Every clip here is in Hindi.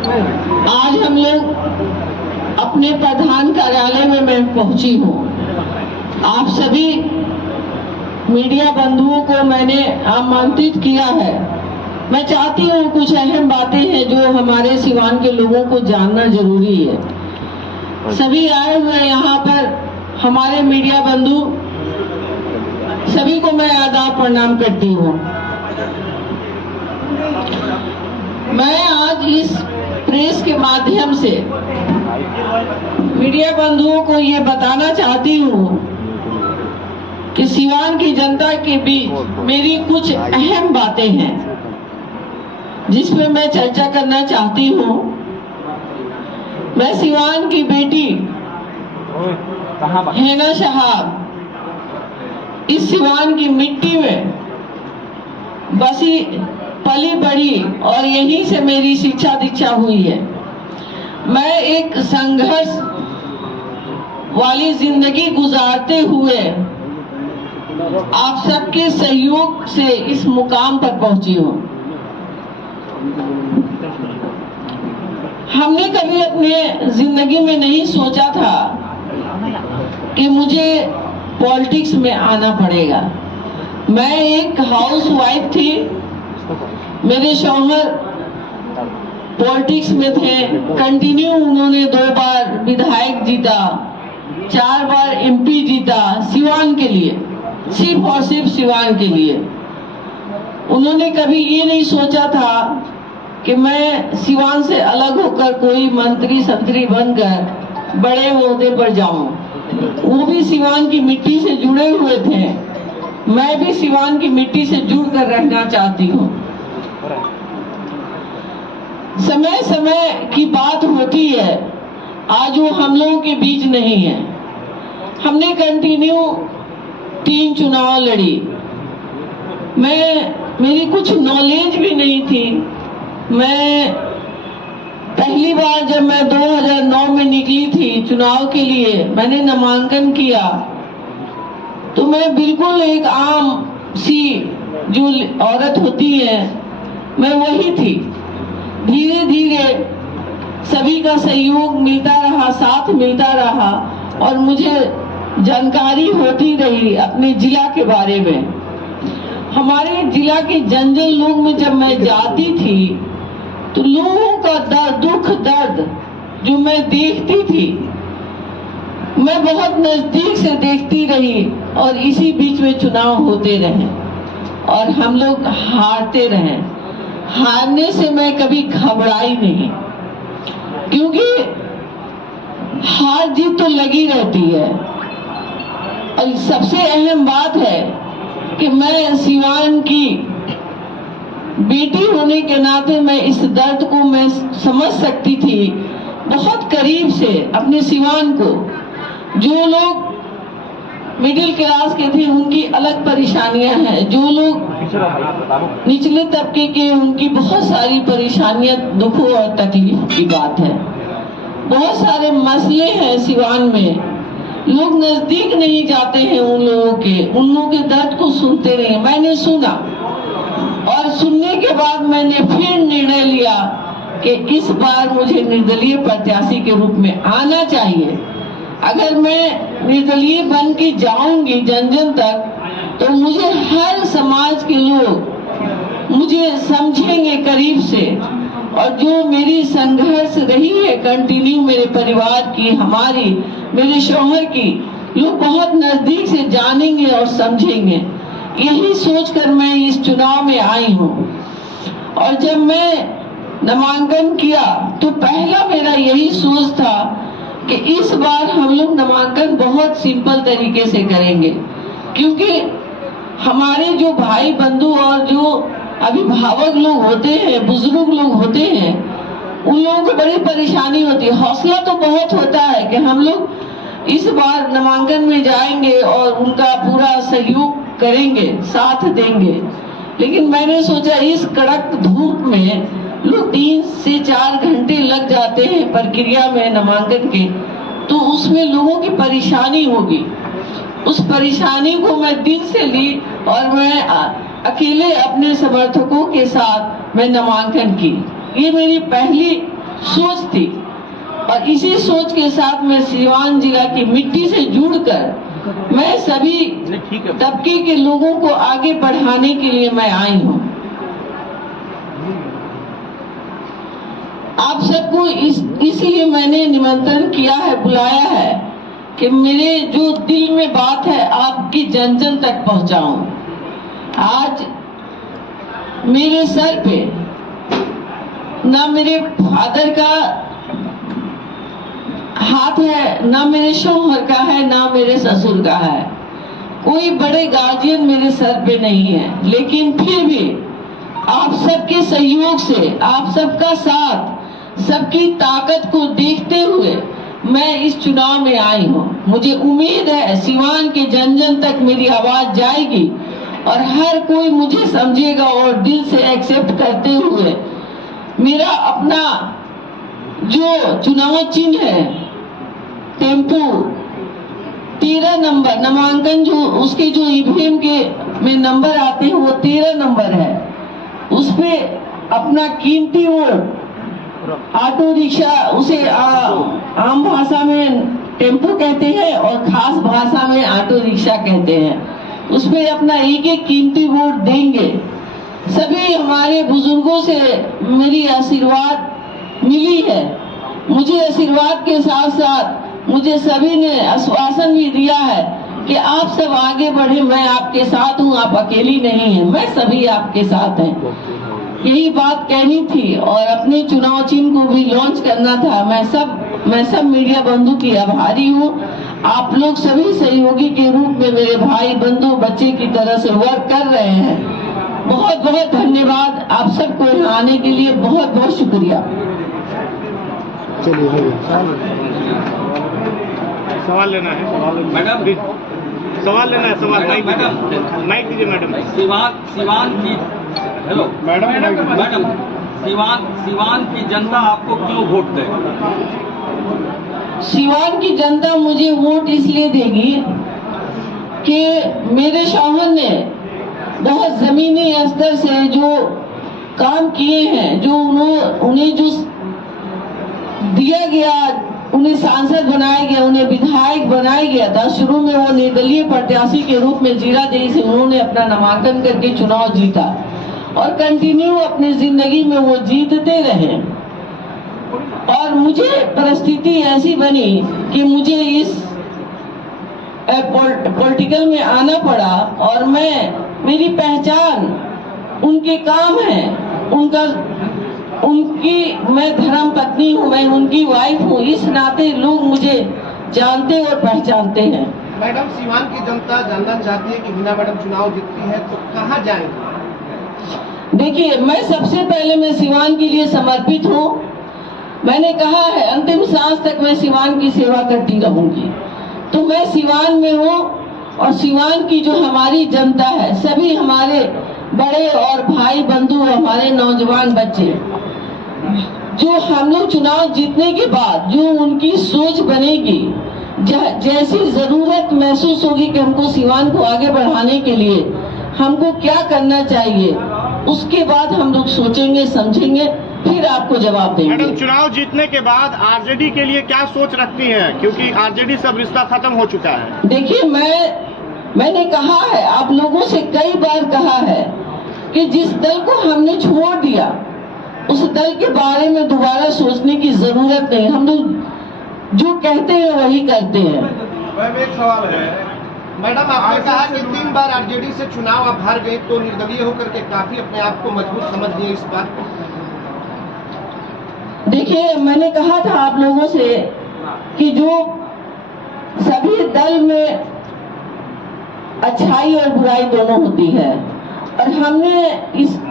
आज हम लोग अपने प्रधान कार्यालय में मैं पहुंची हूँ। आप सभी मीडिया बंधुओं को मैंने आमंत्रित किया है। मैं चाहती हूँ कुछ अहम बातें हैं जो हमारे सिवान के लोगों को जानना जरूरी है। सभी आए हुए यहाँ पर हमारे मीडिया बंधु, सभी को मैं आदाब प्रणाम करती हूँ। मैं आज इस प्रेस के माध्यम से मीडिया बंधुओं को ये बताना चाहती हूँ कि सिवान की जनता के बीच मेरी कुछ अहम बातें हैं जिस पे मैं चर्चा करना चाहती हूँ। मैं सिवान की बेटी हैना शहाब इस सिवान की मिट्टी में बसी पली बड़ी और यहीं से मेरी शिक्षा दीक्षा हुई है। मैं एक संघर्ष वाली जिंदगी गुजारते हुए आप सबके सहयोग से इस मुकाम पर पहुंची हूँ। हमने कभी अपने जिंदगी में नहीं सोचा था कि मुझे पॉलिटिक्स में आना पड़ेगा। मैं एक हाउसवाइफ थी, मेरे शौहर पॉलिटिक्स में थे। कंटिन्यू उन्होंने 2 बार विधायक जीता, 4 बार एमपी जीता सिवान के लिए, सिर्फ और सिर्फ सिवान के लिए। उन्होंने कभी ये नहीं सोचा था कि मैं सिवान से अलग होकर कोई मंत्री संतरी बनकर बड़े ओहदे पर जाऊं। वो भी सिवान की मिट्टी से जुड़े हुए थे, मैं भी सिवान की मिट्टी से जुड़कर रहना चाहती हूँ। समय समय की बात होती है, आज वो हम लोगों के बीच नहीं है। हमने कंटिन्यू 3 चुनाव लड़ी। मेरी कुछ नॉलेज भी नहीं थी। मैं पहली बार जब मैं 2009 में निकली थी चुनाव के लिए, मैंने नामांकन किया तो मैं बिल्कुल एक आम सी जो औरत होती है, मैं वही थी। धीरे धीरे सभी का सहयोग मिलता रहा, साथ मिलता रहा और मुझे जानकारी होती रही अपने जिला के बारे में। हमारे जिला के जंगल लोग में जब मैं जाती थी तो लोगों का दर्द, दुख दर्द जो मैं देखती थी, मैं बहुत नजदीक से देखती रही। और इसी बीच में चुनाव होते रहे और हम लोग हारते रहे। हारने से मैं कभी घबराई नहीं, क्योंकि हार जीत तो लगी रहती है। और सबसे अहम बात है कि मैं सिवान की बेटी होने के नाते मैं इस दर्द को मैं समझ सकती थी बहुत करीब से। अपने सिवान को, जो लोग मिडिल क्लास के थे उनकी अलग परेशानियां हैं, जो लोग निचले तबके के उनकी बहुत सारी परेशानियां, दुखों और तकलीफ की बात है। बहुत सारे मसले हैं सिवान में, लोग नजदीक नहीं जाते हैं उन लोगों के दर्द को सुनते रहे। मैंने सुना और सुनने के बाद मैंने फिर निर्णय लिया कि इस बार मुझे निर्दलीय प्रत्याशी के रूप में आना चाहिए। अगर मैं निर्दलीय बन के जाऊंगी जन जन तक, तो मुझे हर समाज के लोग मुझे समझेंगे करीब से। और जो मेरी संघर्ष रही है कंटिन्यू, मेरे परिवार की, हमारी, मेरे शौहर की, लोग बहुत नजदीक से जानेंगे और समझेंगे। यही सोचकर मैं इस चुनाव में आई हूँ। और जब मैं नामांकन किया तो पहला मेरा यही सोच था कि इस बार हम लोग नामांकन बहुत सिंपल तरीके से करेंगे, क्योंकि हमारे जो भाई बंधु और जो अभिभावक लोग होते हैं, बुजुर्ग लोग होते हैं, उन लोगों को बड़ी परेशानी होती है। हौसला तो बहुत होता है कि हम लोग इस बार नामांकन में जाएंगे और उनका पूरा सहयोग करेंगे, साथ देंगे। लेकिन मैंने सोचा इस कड़क धूप में लोग 3 से 4 घंटे लग जाते हैं प्रक्रिया में नामांकन के, तो उसमें लोगों की परेशानी होगी। उस परेशानी को मैं दिल से ली और मैं अकेले अपने समर्थकों के साथ मैं नामांकन की। ये मेरी पहली सोच थी और इसी सोच के साथ मैं सीवान जिला की मिट्टी से जुड़कर मैं सभी तबके के लोगों को आगे बढ़ाने के लिए मैं आई हूँ। आप सबको इसलिए मैंने निमंत्रण किया है, बुलाया है कि मेरे जो दिल में बात है आपकी जन जन तक पहुंचाऊं। आज मेरे सर पे ना मेरे फादर का हाथ है, ना मेरे शौहर का है, ना मेरे ससुर का है, कोई बड़े गार्जियन मेरे सर पे नहीं है। लेकिन फिर भी आप सबके सहयोग से, आप सबका साथ, सबकी ताकत को देखते हुए मैं इस चुनाव में आई हूँ। मुझे उम्मीद है सीवान के जन जन तक मेरी आवाज जाएगी और हर कोई मुझे समझेगा और दिल से एक्सेप्ट करते हुए मेरा अपना जो चुनाव चिन्ह है टेम्पू 13 नंबर नामांकन, जो उसके जो ईवीएम के में नंबर आते हैं वो 13 नंबर है, उस पे अपना कीमती वोट ऑटो रिक्शा, उसे आम भाषा में टेम्पो कहते हैं और खास भाषा में ऑटो रिक्शा कहते हैं, उसमें अपना एक एक कीमती वोट देंगे। सभी हमारे बुजुर्गों से मेरी आशीर्वाद मिली है। मुझे आशीर्वाद के साथ साथ मुझे सभी ने आश्वासन भी दिया है कि आप सब आगे बढ़े, मैं आपके साथ हूँ, आप अकेली नहीं हैं, मैं सभी आपके साथ हैं। यही बात कहनी थी और अपने चुनाव चिन्ह को भी लॉन्च करना था। मैं सब मीडिया बंधु की आभारी हूँ। आप लोग सभी सहयोगी के रूप में मेरे भाई बंधु बच्चे की तरह से वर्क कर रहे हैं। बहुत बहुत धन्यवाद आप सबको यहाँ आने के लिए, बहुत बहुत शुक्रिया। चलिए सवाल लेना है मैडम, सवाल लेना है, सवाल माइक दीजिए मैडम। सीवान की हेलो मैडम सीवान की जनता आपको क्यों वोट दे? सीवान की जनता मुझे वोट इसलिए देगी कि मेरे शौहर ने बहुत जमीनी स्तर से जो काम किए हैं, जो उन्हें जो दिया गया, उन्हें सांसद बनाया गया, उन्हें विधायक बनाया गया था। शुरू में वो निर्दलीय प्रत्याशी के रूप में जीरादेई से उन्होंने अपना नामांकन करके चुनाव जीता और कंटिन्यू अपनी जिंदगी में वो जीतते रहे। और मुझे परिस्थिति ऐसी बनी कि मुझे इस पॉलिटिकल में आना पड़ा और मेरी पहचान उनके काम है, मैं धर्म पत्नी हूँ, मैं उनकी वाइफ हूँ, इस नाते लोग मुझे जानते और पहचानते हैं। मैडम, सीवान की जनता जानना चाहती है कि हिना मैडम चुनाव जीतती है तो कहाँ जाएंगे? देखिए, मैं सबसे पहले मैं सीवान के लिए समर्पित हूँ। मैंने कहा है अंतिम सांस तक मैं सीवान की सेवा करती रहूंगी। तो मैं सीवान में हूँ और सीवान की जो हमारी जनता है, सभी हमारे बड़े और भाई बंधु, हमारे नौजवान बच्चे, जो हम लोग चुनाव जीतने के बाद जो उनकी सोच बनेगी, जैसी जरूरत महसूस होगी कि हमको सीवान को आगे बढ़ाने के लिए हमको क्या करना चाहिए, उसके बाद हम लोग सोचेंगे, समझेंगे, फिर आपको जवाब देंगे। मैडम, चुनाव जीतने के बाद आरजेडी के लिए क्या सोच रखती हैं? क्योंकि आरजेडी से अब रिश्ता खत्म हो चुका है। देखिए, मैंने कहा है, आप लोगों से कई बार कहा है कि जिस दल को हमने छोड़ दिया उस दल के बारे में दोबारा सोचने की जरूरत नहीं। हम लोग जो कहते हैं वही करते हैं। एक सवाल है मैडम, आपने कहा कि 3 बार आरजेडी से चुनाव आप हार गए, तो निर्दलीय होकर के काफी अपने आप को मजबूत समझ लिए इस बार। देखिए, मैंने कहा था आप लोगों से कि जो सभी दल में अच्छाई और बुराई दोनों होती है और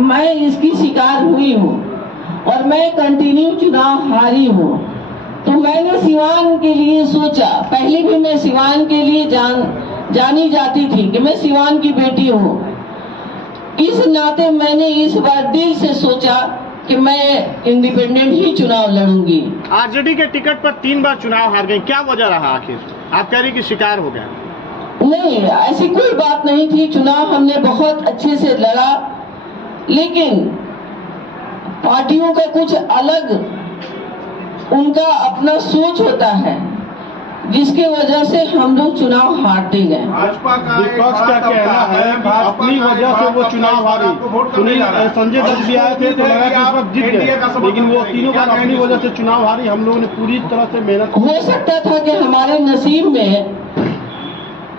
मैं इसकी शिकार हुई हूँ और मैं कंटिन्यू चुनाव हारी हूँ। तो मैंने सिवान के लिए सोचा, पहले भी मैं सिवान के लिए जानी जाती थी कि मैं सिवान की बेटी हूँ। इस नाते मैंने इस बार दिल से सोचा कि मैं इंडिपेंडेंट ही चुनाव लड़ूंगी। आरजेडी के टिकट पर 3 बार चुनाव हार गए, क्या वजह रहा आखिर? आप कह रही कि शिकार हो गया? नहीं, ऐसी कोई बात नहीं थी। चुनाव हमने बहुत अच्छे से लड़ा, लेकिन पार्टियों का कुछ अलग उनका अपना सोच होता है, जिसके वजह से हम लोग चुनाव हारते गए। भाजपा का विपक्ष का कहना है कि अपनी वजह से वो चुनाव हारी। सुनील संजय दत्त भी आए थे तो लगा कि इस वक्त जीत गए, लेकिन वो तीनों का अपनी वजह से चुनाव हारी। हम लोगों ने पूरी तरह से मेहनत। हो सकता था कि हमारे नसीब में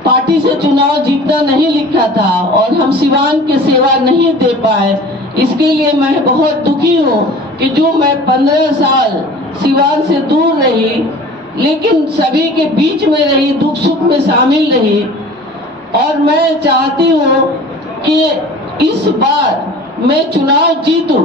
पार्टी से चुनाव जीतना नहीं लिखा था और हम सिवान की सेवा नहीं दे पाए। इसके लिए मैं बहुत दुखी हूँ कि जो मैं 15 साल सिवान से दूर रही, लेकिन सभी के बीच में रही, दुख सुख में शामिल रही, और मैं चाहती हूँ कि इस बार मैं चुनाव जीतूं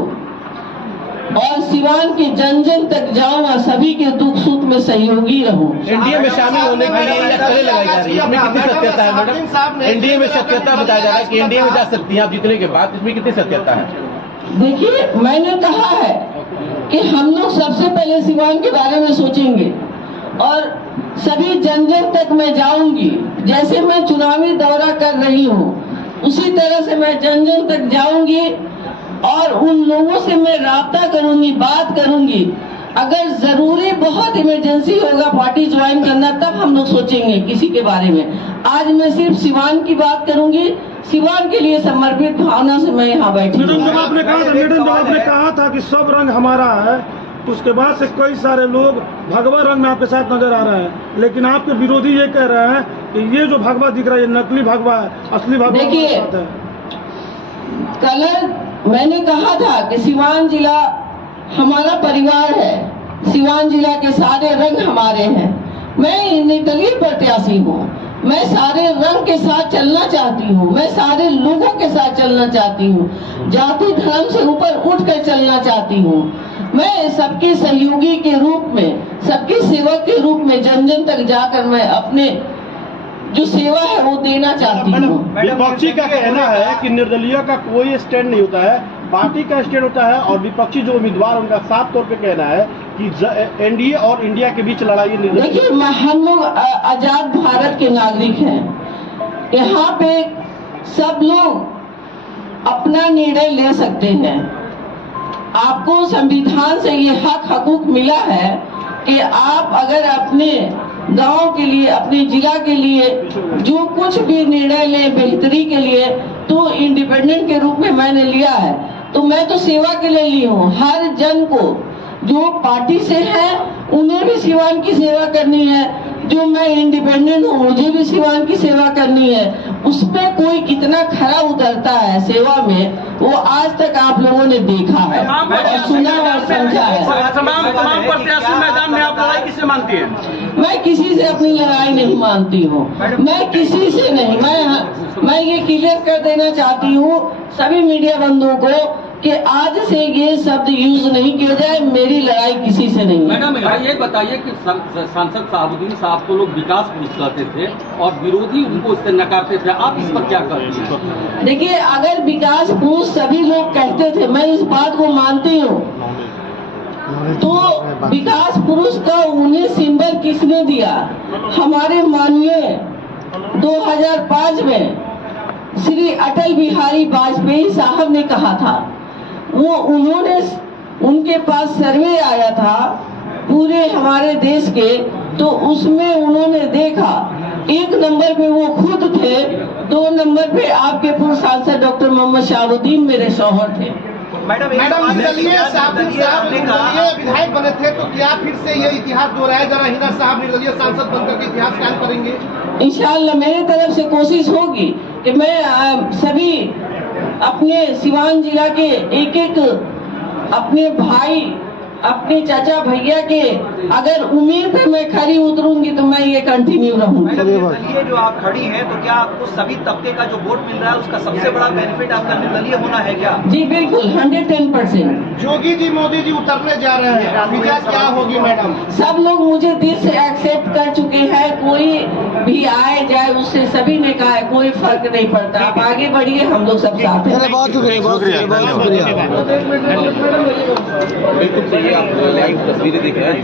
और सिवान के जन जन तक जाऊं और सभी के दुख सुख में सहयोगी रहूं। एनडीए में शामिल होने के लिए या कड़े लगाई जा रही है, इसमें कितनी सत्यता है मैडम? एनडीए में सत्यता बताया जा रहा है कि एनडीए में जा सकती हैं आप जीतने के बाद, इसमें कितनी सत्यता है? देखिए, मैंने कहा है कि हम लोग सबसे पहले सिवान के बारे में सोचेंगे और सभी जन जन तक मैं जाऊंगी। जैसे मैं चुनावी दौरा कर रही हूँ उसी तरह से मैं जन जन तक जाऊंगी और उन लोगों से मैं राब्ता करूंगी, बात करूंगी। अगर जरूरी बहुत इमरजेंसी होगा पार्टी ज्वाइन करना, तब हम लोग सोचेंगे किसी के बारे में। आज मैं सिर्फ सिवान की बात करूंगी, सिवान के लिए समर्पित भावना से मैं यहाँ बैठी हूँ। मैडम, जब आपने कहा था कि सब रंग हमारा है, तो उसके बाद से कई सारे लोग भगवा रंग में आपके साथ नजर आ रहे हैं, लेकिन आपके विरोधी ये कह रहे हैं कि ये जो भगवा दिख रहा है ये नकली भगवा है, असली भगवा देखिए, कलर मैंने कहा था कि सिवान जिला हमारा परिवार है, सिवान जिला के सारे रंग हमारे हैं। मैं निर्दलीय प्रत्याशी हूँ, मैं सारे रंग के साथ चलना चाहती हूँ, मैं सारे लोगों के साथ चलना चाहती हूँ, जाति धर्म से ऊपर उठकर चलना चाहती हूँ। मैं सबके सहयोगी के रूप में, सबके सेवक के रूप में जन जन तक जाकर मैं अपने जो सेवा है वो देना चाहती हूँ। विपक्षी का कहना है कि निर्दलीय का कोई स्टैंड नहीं होता है, पार्टी का स्टैंड होता है, और विपक्षी जो उम्मीदवार उनका साफ तौर पे कहना है कि एनडीए और इंडिया के बीच लड़ाई निर्दलीय। देखिए, हम लोग आजाद भारत के नागरिक हैं, यहाँ पे सब लोग अपना निर्णय ले सकते हैं। आपको संविधान से ये हकूक मिला है कि आप अगर अपने गांव के लिए, अपने जिला के लिए जो कुछ भी निर्णय लें बेहतरी के लिए, तो इंडिपेंडेंट के रूप में मैंने लिया है। तो मैं तो सेवा के लिए ली हूँ। हर जन को जो पार्टी से है उन्हें भी सिवान की सेवा करनी है, जो मैं इंडिपेंडेंट हूँ मुझे भी सिवान की सेवा करनी है। उसमें कोई कितना खरा उतरता है सेवा में, वो आज तक आप लोगों ने देखा है और सुना और समझा है। तमाम प्रत्याशी मैदान में आप लड़ाई किससे मानती है? मैं किसी से अपनी लड़ाई नहीं मानती हूँ, मैं किसी से नहीं। मैं ये क्लियर कर देना चाहती हूँ सभी मीडिया बंधुओं को कि आज से ये शब्द यूज नहीं किया जाए, मेरी लड़ाई किसी से नहीं है। मैडम, ये बताइए कि सांसद साहबुद्दीन साहब को लोग विकास पुरुष कहते थे और विरोधी उनको इससे नकारते थे, आप इस पर क्या कहती हैं? देखिए, अगर विकास पुरुष सभी लोग कहते थे, मैं इस बात को मानती हूँ, तो विकास पुरुष का उन्हें सिंबल किसने दिया? हमारे माननीय 2005 में श्री अटल बिहारी वाजपेयी साहब ने कहा था। उन्होंने, उनके पास सर्वे आया था पूरे हमारे देश के, तो उसमें उन्होंने देखा 1 नंबर पे वो खुद थे, 2 नंबर पे आपके पूर्व सांसद डॉक्टर मोहम्मद शहाबुद्दीन मेरे शौहर थे। मैडम, निर्दलीय विधायक बने थे, तो क्या फिर से ये इतिहास दोहराया जा रहा है? हिना साहब निर्दलीय सांसद बनकर के इतिहास कायम करेंगे? इंशाअल्लाह मेरी तरफ से कोशिश होगी कि मैं सभी अपने सिवान जिला के एक एक अपने भाई, अपने चाचा भैया के अगर उम्मीद पे मैं खड़ी उतरूंगी तो मैं ये कंटिन्यू रहूंगी। निर्दलीय जो आप खड़ी हैं, तो क्या आपको सभी तबके का जो वोट मिल रहा है उसका सबसे बड़ा बेनिफिट आपका निर्दलीय होना है क्या? जी बिल्कुल, 110%। योगी जी, मोदी जी उतरने जा रहे हैं, विजय क्या होगी मैडम? सब लोग मुझे दिल से एक्सेप्ट कर चुके हैं, कोई भी आए जाए उससे सभी ने कहा है कोई फर्क नहीं पड़ता, आप आगे बढ़िए, हम लोग सब साथ हैं। बहुत शुक्रिया। बिल्कुल सही है, आप लाइव तस्वीरें देख रहे हैं।